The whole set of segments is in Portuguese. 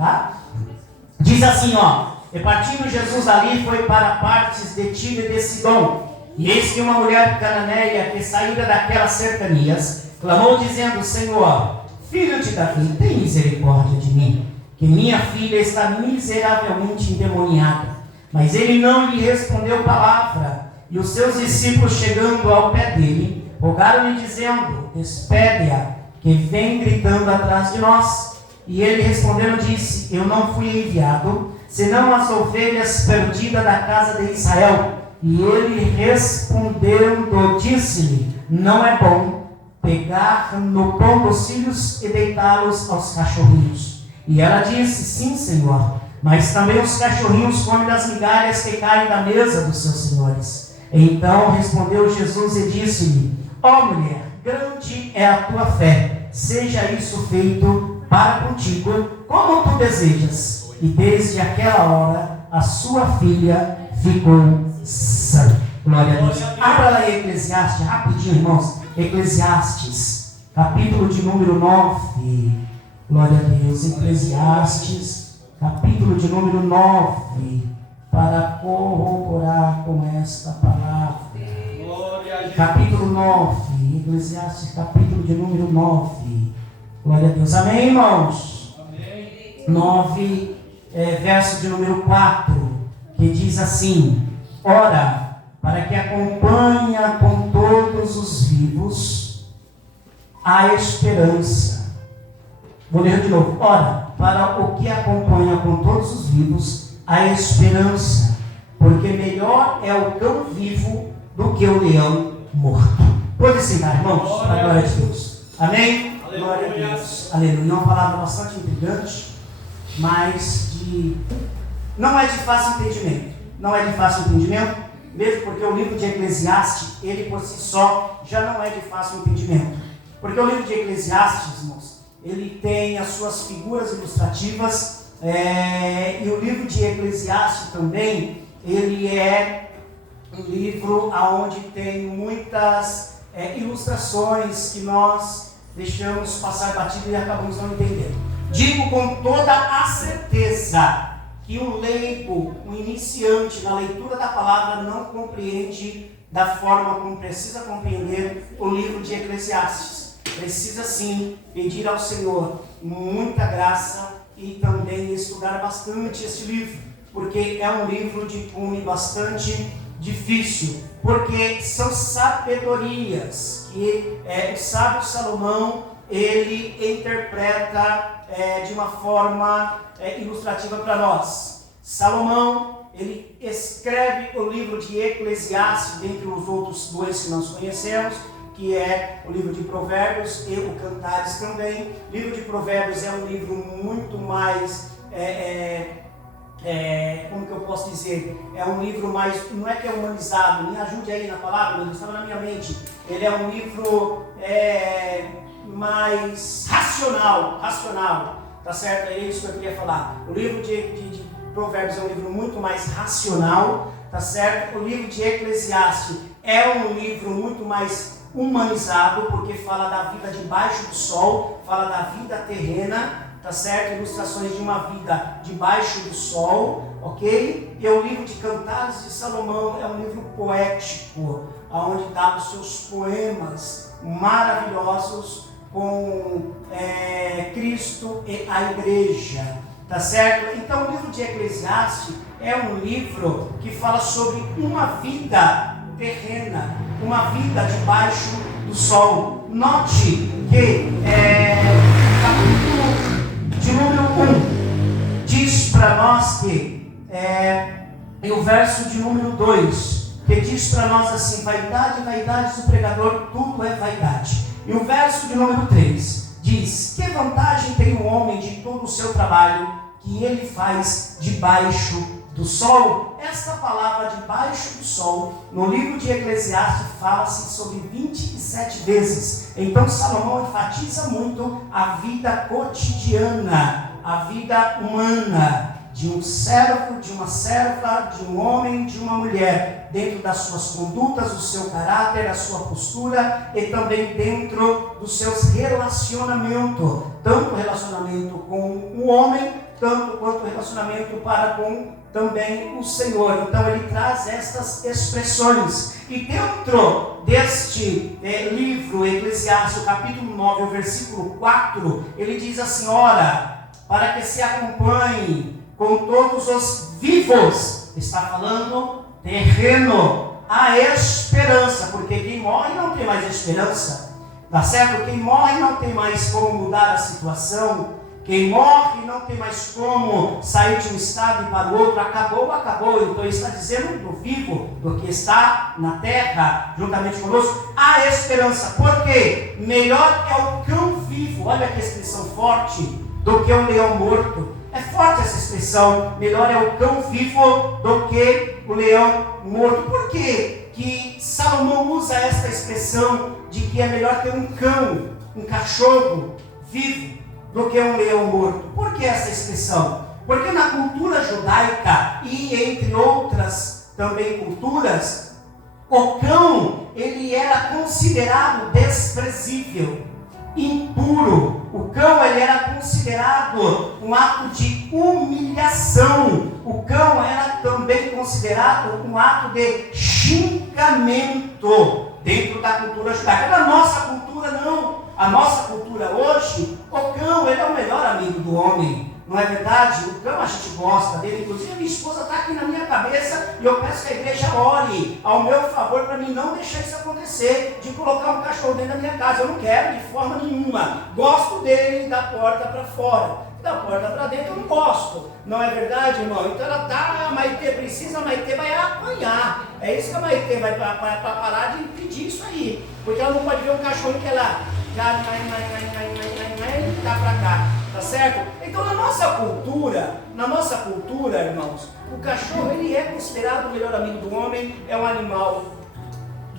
tá? Diz assim, ó: e partindo Jesus ali, foi para partes de Tiro e de Sidom. E eis que uma mulher cananeia, que saíra daquelas cercanias, clamou dizendo: Senhor, filho de Davi, tem misericórdia de mim, que minha filha está miseravelmente endemoniada. Mas ele não lhe respondeu palavra. E os seus discípulos, chegando ao pé dele, rogaram-lhe dizendo: despede-a, que vem gritando atrás de nós. E ele respondendo disse: eu não fui enviado, senão as ovelhas perdidas da casa de Israel. E ele respondendo disse-lhe: não é bom pegar no pão dos filhos e deitá-los aos cachorrinhos. E ela disse: sim, Senhor, mas também os cachorrinhos comem das migalhas que caem da mesa dos seus senhores. Então respondeu Jesus e disse-lhe: ó mulher, grande é a tua fé, seja isso feito para contigo como tu desejas. E desde aquela hora a sua filha ficou sã. Glória a Deus. Abra lá em Eclesiastes, rapidinho, irmãos. Eclesiastes, capítulo de número 9. Glória a Deus. Eclesiastes, capítulo de número 9, para corroborar com esta palavra. Capítulo 9, Eclesiastes, capítulo de número 9. Glória a Deus. Amém, irmãos? Amém. 9, verso de número 4, que diz assim: ora, para que acompanha com todos os vivos a esperança. Vou ler de novo. Ora, para o que acompanha com todos os vivos a esperança, porque melhor é o cão vivo do que o leão morto. Pode sentar, irmãos, para a glória de Deus. Amém? Aleluia. Glória a Deus. Aleluia. Uma palavra bastante intrigante, mas não é de fácil entendimento. Não é de fácil entendimento, mesmo porque o livro de Eclesiastes, ele por si só, já não é de fácil entendimento. Porque o livro de Eclesiastes, irmãos, ele tem as suas figuras ilustrativas, e o livro de Eclesiastes também, ele é um livro onde tem muitas ilustrações que nós deixamos passar batido e acabamos não entendendo. Digo com toda a certeza que um leigo, um iniciante na leitura da palavra não compreende da forma como precisa compreender o livro de Eclesiastes. Precisa sim pedir ao Senhor muita graça e também estudar bastante este livro, porque é um livro de cunho bastante difícil, porque são sabedorias que o sábio Salomão ele interpreta de uma forma ilustrativa para nós. Salomão, ele escreve o livro de Eclesiastes, dentre os outros dois que nós conhecemos, que é o livro de Provérbios e o Cantares também. O livro de Provérbios é um livro muito mais, como que eu posso dizer, é um livro mais, não é que é humanizado, me ajude aí na palavra, mas estava na minha mente. Ele é um livro mais racional, tá certo? É isso que eu queria falar. O livro de Provérbios é um livro muito mais racional, tá certo? O livro de Eclesiastes é um livro muito mais humanizado, porque fala da vida debaixo do sol, fala da vida terrena, tá certo? Ilustrações de uma vida debaixo do sol, ok? E o livro de Cantares de Salomão é um livro poético, onde dá os seus poemas maravilhosos com Cristo e a igreja, tá certo? Então o livro de Eclesiastes é um livro que fala sobre uma vida terrena, uma vida debaixo do sol. Note que capítulo de número 1 diz para nós que e o verso de número 2, que diz para nós assim: vaidade, vaidade do pregador, tudo é vaidade. E o verso de número 3 diz: que vantagem tem o homem de todo o seu trabalho que ele faz debaixo do sol? Esta palavra debaixo do sol, no livro de Eclesiastes, fala-se sobre 27 vezes. Então Salomão enfatiza muito a vida cotidiana, a vida humana, de um servo, de uma serva, de um homem, de uma mulher, dentro das suas condutas, do seu caráter, a sua postura e também dentro dos seus relacionamentos, tanto relacionamento com o homem tanto quanto o relacionamento para com também o Senhor. Então ele traz estas expressões. E dentro deste livro, Eclesiastes, capítulo 9, o versículo 4, ele diz assim: ora, para que se acompanhe com todos os vivos, está falando terreno, a esperança, porque quem morre não tem mais esperança, tá certo? Quem morre não tem mais como mudar a situação. Quem morre não tem mais como sair de um estado e para o outro. Acabou, acabou. Então ele está dizendo do vivo, do que está na terra, juntamente conosco, a esperança. Porque melhor é o cão vivo, olha que expressão forte, do que um leão morto. É forte essa expressão, melhor é o cão vivo do que o leão morto. Por quê que Salomão usa esta expressão de que é melhor ter um cão, um cachorro vivo, do que um leão morto? Por que essa expressão? Porque na cultura judaica e entre outras também culturas, o cão ele era considerado desprezível, impuro. O cão ele era considerado um ato de humilhação. O cão era também considerado um ato de xingamento dentro da cultura judaica. Na nossa cultura não. A nossa cultura hoje, o cão ele é o melhor amigo do homem, não é verdade? O cão a gente gosta dele, inclusive a minha esposa está aqui na minha cabeça e eu peço que a igreja ore ao meu favor para mim não deixar isso acontecer, de colocar um cachorro dentro da minha casa. Eu não quero de forma nenhuma, gosto dele da porta para fora. Da porta para dentro eu não gosto, não é verdade, irmão? Então ela tá, a Maitê precisa, a Maitê vai apanhar. É isso que a Maitê vai para parar de pedir isso aí, porque ela não pode ver um cachorro que ela já tá para cá, tá certo? Então na nossa cultura, irmãos, o cachorro ele é considerado o melhor amigo do homem, é um animal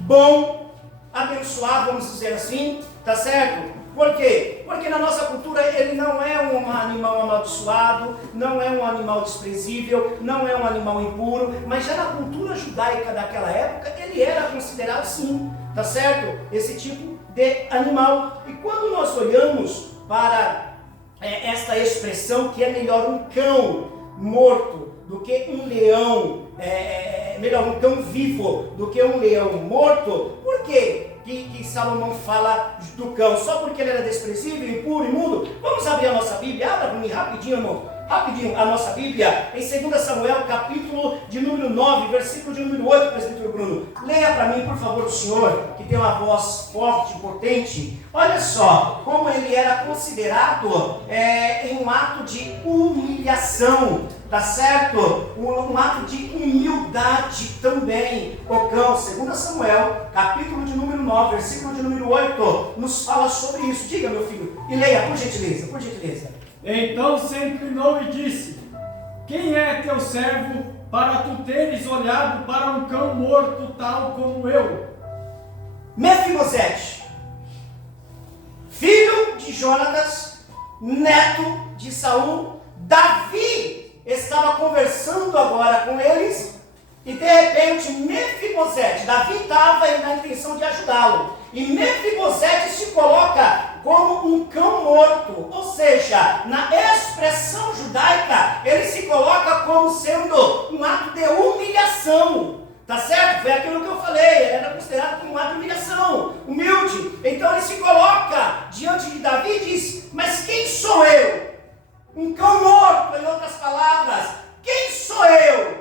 bom, abençoado, vamos dizer assim, tá certo? Por quê? Porque na nossa cultura ele não é um animal amaldiçoado, não é um animal desprezível, não é um animal impuro, mas já na cultura judaica daquela época ele era considerado sim, tá certo? Esse tipo de animal. E quando nós olhamos para esta expressão que é melhor um cão morto do que um leão, melhor um cão vivo do que um leão morto, por quê? Que Salomão fala do cão, só porque ele era desprezível, impuro, imundo? Vamos abrir a nossa Bíblia, abra para mim rapidinho, irmão, rapidinho a nossa Bíblia, em 2 Samuel, capítulo de número 9, versículo de número 8, presbítero Bruno. Leia para mim, por favor, o senhor, que tem uma voz forte, potente. Olha só, como ele era considerado em um ato de humilhação, tá certo? Um ato de humildade também. O cão, 2 Samuel, capítulo de número 9, versículo de número 8, nos fala sobre isso. Diga, meu filho, e leia, por gentileza, por gentileza. Então se inclinou e disse: quem é teu servo para tu teres olhado para um cão morto tal como eu? Mefibosete, filho de Jonatas, neto de Saul. Davi estava conversando agora com eles e de repente Mefibosete, Davi estava na intenção de ajudá-lo, e Mefibosete se coloca como um cão morto, ou seja, na expressão judaica, ele se coloca como sendo um ato de humilhação, tá certo? Foi aquilo que eu falei, ele era considerado como um ato de humilhação, humilde. Então ele se coloca diante de Davi e diz: mas quem sou eu? Um cão morto, em outras palavras, quem sou eu?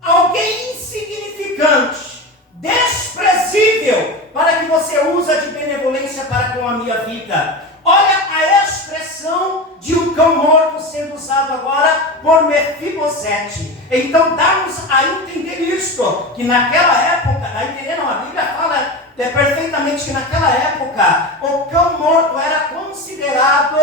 Alguém insignificante, desprezível, para que você usa de benevolência para com a minha vida. Olha a expressão de um cão morto sendo usado agora por Mefibosete. Então dá-nos a entender isto, que naquela época, a entender não, a Bíblia fala perfeitamente que naquela época o cão morto era considerado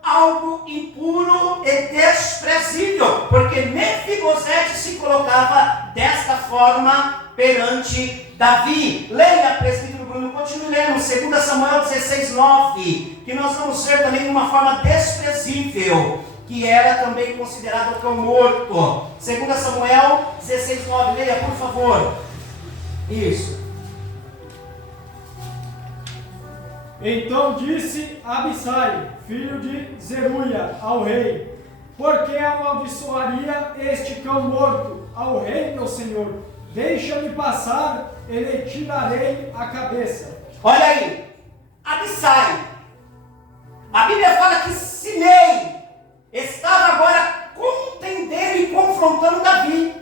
algo impuro e desprezível, porque Mefibosete se colocava desta forma perante Davi. Leia, presbítero Bruno, continue lendo, 2 Samuel 16, 9, que nós vamos ver também de uma forma desprezível, que era também considerado cão morto. 2 Samuel 16, 9, leia, por favor. Isso. Então disse Abissai, filho de Zeruia, ao rei: Porque amaldiçoaria este cão morto ao rei meu senhor? Deixa-me passar e lhe tirarei a cabeça. Olha aí, Abissai. A Bíblia fala que Simei estava agora contendendo e confrontando Davi.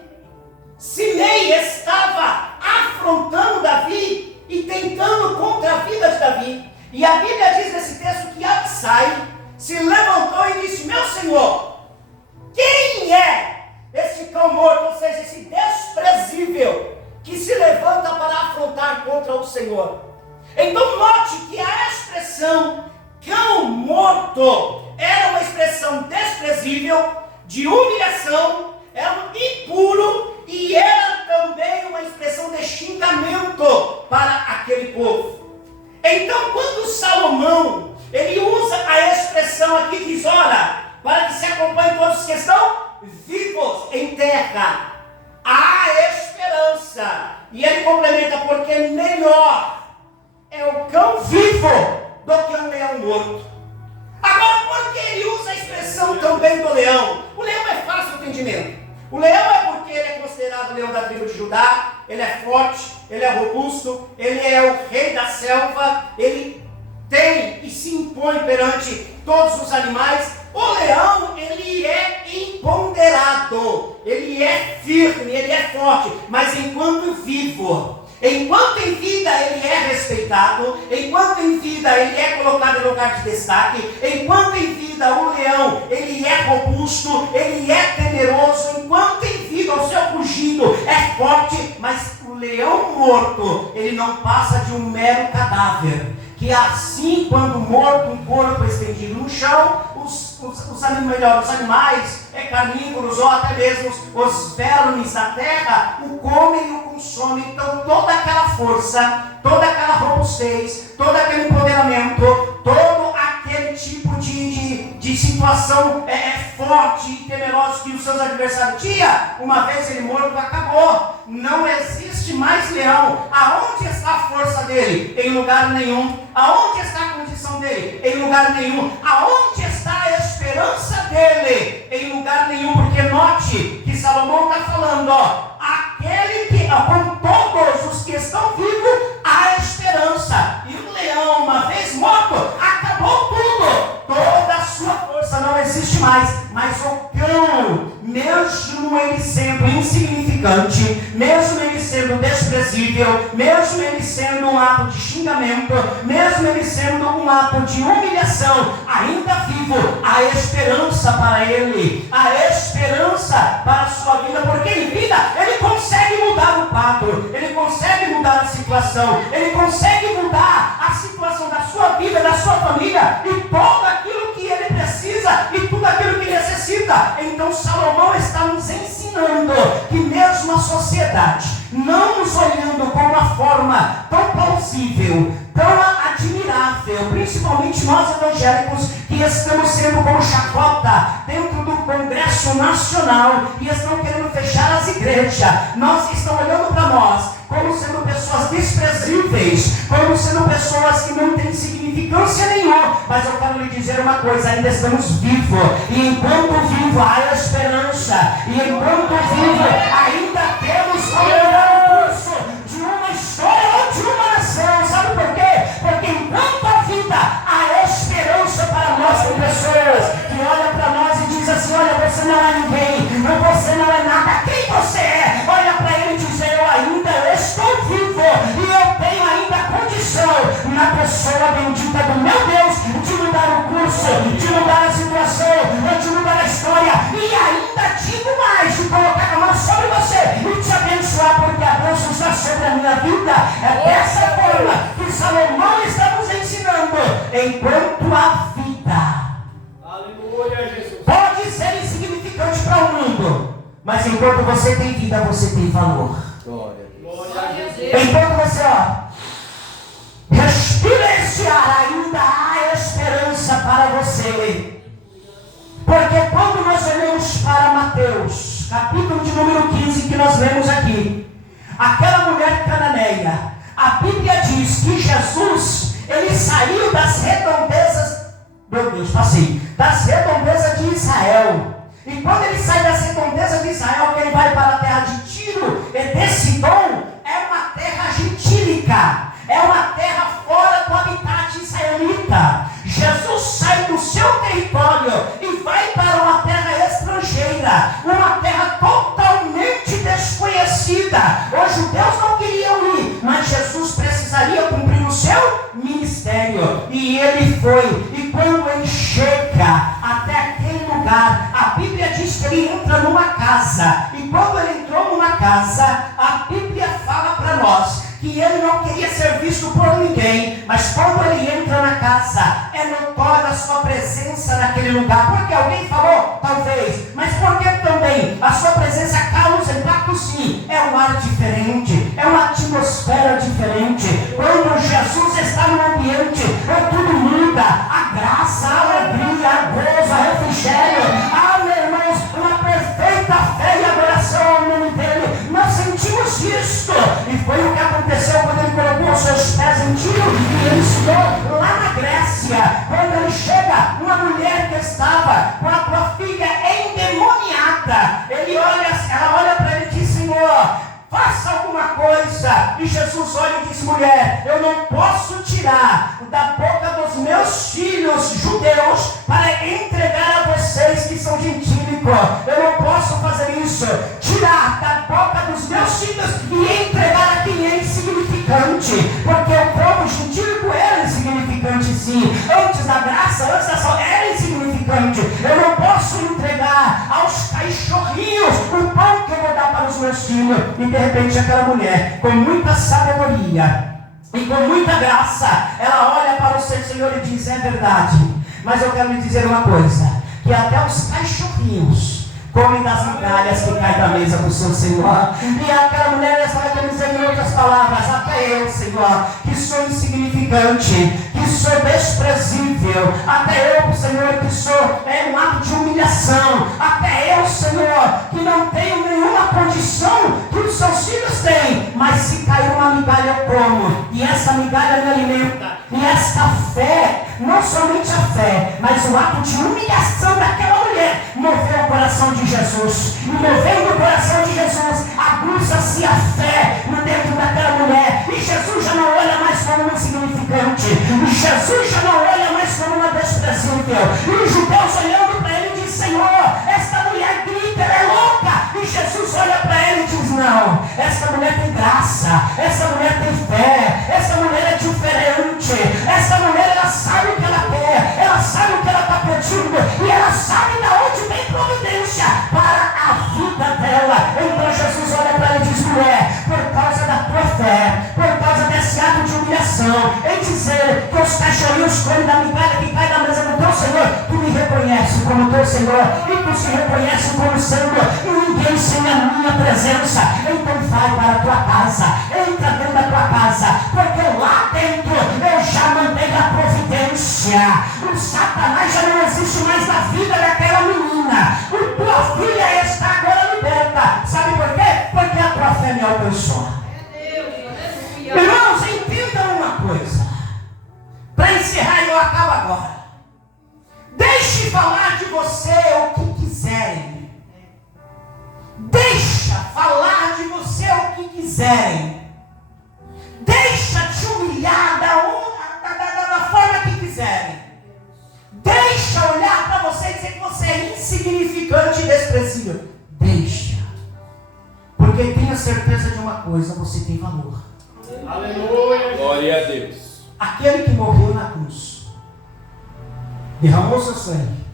Simei estava afrontando Davi e tentando contra a vida de Davi. E a Bíblia diz nesse texto que Abissai se levantou e disse: meu senhor, quem é este cão morto, ou seja, esse desprezível que se levanta para afrontar contra o Senhor? Então note que a expressão cão morto era uma expressão desprezível, de humilhação, era um impuro e era também uma expressão de xingamento para aquele povo. Então quando Salomão ele usa a expressão aqui, diz: olha, para que se acompanhe todos que estão vivos em terra, há esperança. E ele complementa: porque melhor é o cão vivo do que um leão morto. Agora, por que ele usa a expressão também do leão? O leão é fácil de entendimento. O leão é porque ele é considerado o leão da tribo de Judá, ele é forte, ele é robusto, ele é o rei da selva, ele tem e se impõe perante todos os animais. O leão, ele é empoderado, ele é firme, ele é forte, mas enquanto vivo, enquanto em vida ele é respeitado, enquanto em vida ele é colocado em lugar de destaque, enquanto em vida o leão, ele é robusto, ele é temeroso, enquanto em vida o seu rugido é forte, mas o leão morto, ele não passa de um mero cadáver. Que assim, quando morto, um corpo estendido no chão, os animais carnívoros ou até mesmo os vermes da terra o comem e o consomem. Então toda aquela força, toda aquela robustez, todo aquele empoderamento, todo aquele tipo de situação forte e temerosa que os seus adversários tinham, uma vez ele morto, acabou. Não existe mais leão. Aonde está a força dele? Em lugar nenhum. Aonde está a condição dele? Em lugar nenhum. Aonde está a esperança dele? Em lugar nenhum. Porque note que Salomão está falando, aquele que, com todos os que estão vivos, há esperança. E o leão, uma vez morto, acabou tudo. Toda a sua força não existe mais. Mas o cão, mesmo ele sendo insignificante, mesmo ele sendo desprezível, mesmo ele sendo um ato de xingamento, mesmo ele sendo um ato de humilhação, ainda vivo, há esperança para ele, há esperança para a sua vida, porque em vida ele consegue mudar o quadro, ele consegue mudar a situação, ele consegue mudar a situação da sua vida, da sua família, e todo aquilo que ele precisa, e tudo aquilo que necessita. Então Salomão está nos ensinando que mesmo a sociedade, não nos olhando com uma forma tão plausível, tão admirável, principalmente nós evangélicos que estamos sendo como chacota dentro do Congresso Nacional e estão querendo fechar as igrejas, nós estão olhando para nós como sendo pessoas desprezíveis, como sendo pessoas que não têm significância nenhuma. Mas eu quero lhe dizer uma coisa: ainda estamos vivos, e enquanto vivo há esperança, e enquanto vivo ainda temos como dar o curso de uma história ou de uma nação. Sabe por quê? Porque enquanto a vida há esperança para nós. Tem pessoas que olham para nós e dizem assim: olha, você não é ninguém, você não é nada. Quem você é? Olha para ele e diz: eu ainda estou vivo e eu tenho ainda condição, na pessoa bendita do meu Deus, de mudar o curso, de mudar a situação, de mudar a história, e ainda digo mais, de colocar a mão sobre você e te abençoar, porque a bênção está sobre a minha vida. É dessa forma que Salomão está nos ensinando. Enquanto a vida, aleluia, Jesus, pode ser insignificante para o mundo, mas enquanto você tem vida, você tem valor. glória a Jesus. Enquanto você respira esse ar, ainda há esperança para você. Porque quando nós olhamos para Mateus, capítulo de número 15, que nós lemos aqui, aquela mulher cananeia, a Bíblia diz que Jesus, ele saiu das redondezas, meu Deus, passei, das redondezas de Israel, E quando ele sai das redondezas de Israel, que ele vai para a terra de Tiro e de Sidom, é uma terra gentílica, é uma terra fora do habitat israelita. Jesus sai do seu território e vai para uma terra estrangeira, uma terra totalmente desconhecida. Os judeus não queriam ir, mas Jesus precisaria cumprir o seu ministério, e ele foi. E quando ele chega até aquele lugar, a Bíblia diz que ele entra numa casa, e quando ele entrou numa casa, a Bíblia fala para nós que ele não queria ser visto por ninguém, mas quando ele entra na casa, é notória a sua presença naquele lugar. Porque alguém falou? Talvez. Mas porque também a sua presença causa impacto? Sim. É um ar diferente, é uma atmosfera diferente. Quando Jesus está no ambiente, tudo muda. A graça, a alegria, a gozo, a refrigério. Meus irmãos, uma perfeita fé e adoração ao nome dele. Nós sentimos isto, e foi o que aconteceu quando ele colocou os seus pés em Tiro e ele ensinou lá na Grécia. Quando ele chega, uma mulher que estava com a tua filha endemoniada, ela olha para ele e diz: Senhor, faça alguma coisa. E Jesus olha e diz: mulher, eu não posso tirar da boca dos meus filhos judeus para entregar a vocês que são gentílicos. Eu não posso fazer isso, tirar da boca dos meus filhos e entregar a quem é insignificante, porque o povo gentílico era insignificante, sim. Antes da graça, antes da salvação, era insignificante. Eu não posso entregar aos cachorrinhos o pão que eu vou dar para os meus filhos. E de repente aquela mulher, com muita sabedoria e com muita graça, ela olha para o seu Senhor e diz: é verdade, mas eu quero lhe dizer uma coisa, que até os cachorrinhos comem das migalhas que caem da mesa do seu Senhor. E aquela mulher vai dizer em outras palavras: até eu, Senhor, que sou insignificante, que sou desprezível, até eu, Senhor, que sou um ato de humilhação, até eu, Senhor, que não tenho nenhuma condição que os seus filhos têm, mas se cair uma migalha eu como, e essa migalha me alimenta. E esta fé, não somente a fé, mas o ato de humilhação daquela mulher moveu o coração de Jesus. E movendo o coração de Jesus, aguça-se a fé no dentro daquela mulher. E Jesus já não olha mais como uma insignificante. E Jesus já não olha mais como uma desprezível. E os judeus olhando para ele diz: Senhor, esta mulher grita, ela é louca. E Jesus olha para ele e diz: não, essa mulher tem graça, essa mulher tem fé, essa mulher é diferente, essa mulher, ela sabe o que ela quer, ela sabe o que ela está pedindo, e ela sabe de onde vem providência para a vida dela. Então Jesus olha para ela e diz: mulher, por causa da tua fé, por causa desse ato de humilhação, em dizer que os cachorrinhos comem da migalha que cai da mesa do teu Senhor, tu me reconhece como teu Senhor, e tu se reconhece como Senhor, e ninguém sem a minha presença. Então vai para a tua casa, entra dentro da tua casa, porque lá dentro eu já mandei a providência. O Satanás já não existe mais na vida daquela menina. A tua filha está agora liberta. Sabe por quê? Porque a tua fé me alcançou. Irmãos, entendam uma coisa. Para encerrar, eu acabo agora. Deixe falar de você o que quiserem. Deixa falar de você o que quiserem. Deixa te humilhar da forma que quiserem. Deixa olhar para você e dizer que você é insignificante e desprezível. Deixa. Porque tenha certeza de uma coisa: você tem valor. Aleluia. Glória a Deus. Aquele que morreu na cruz, derramou seu sangue,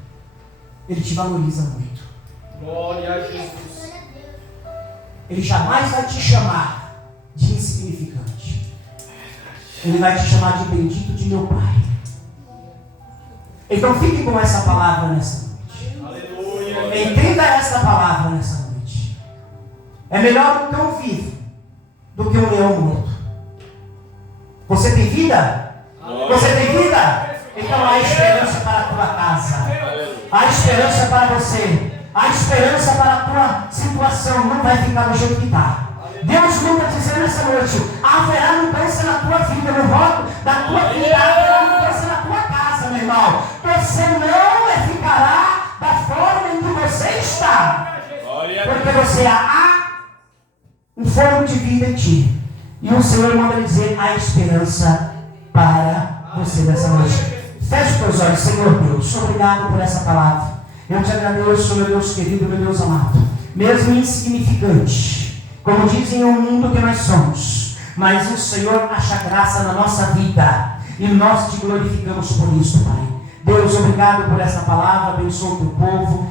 ele te valoriza muito. Glória a Jesus. Ele jamais vai te chamar de insignificante. Ele vai te chamar de bendito de meu Pai. Então fique com essa palavra nessa noite. Aleluia. Entenda essa palavra nessa noite. É melhor um cão vivo do que um leão morto. Você tem vida? Você tem vida? Então há esperança para a tua casa. Há esperança para você. Há esperança para a tua situação. Não vai ficar do jeito que está. Deus está dizendo nessa noite: haverá mudança na tua vida, no voto da tua vida, haverá mudança na tua casa, meu irmão. Você não ficará da forma em que você está. Glória a Porque Deus. você há um fogo de vida em ti. E o Senhor manda lhe dizer a esperança para você nessa noite. Feche os teus olhos, Senhor Deus. Obrigado por essa palavra. Eu te agradeço, meu Deus querido, meu Deus amado. Mesmo insignificante, como dizem o mundo que nós somos, mas o Senhor acha graça na nossa vida. E nós te glorificamos por isso, Pai. Deus, obrigado por essa palavra. Abençoa o teu povo.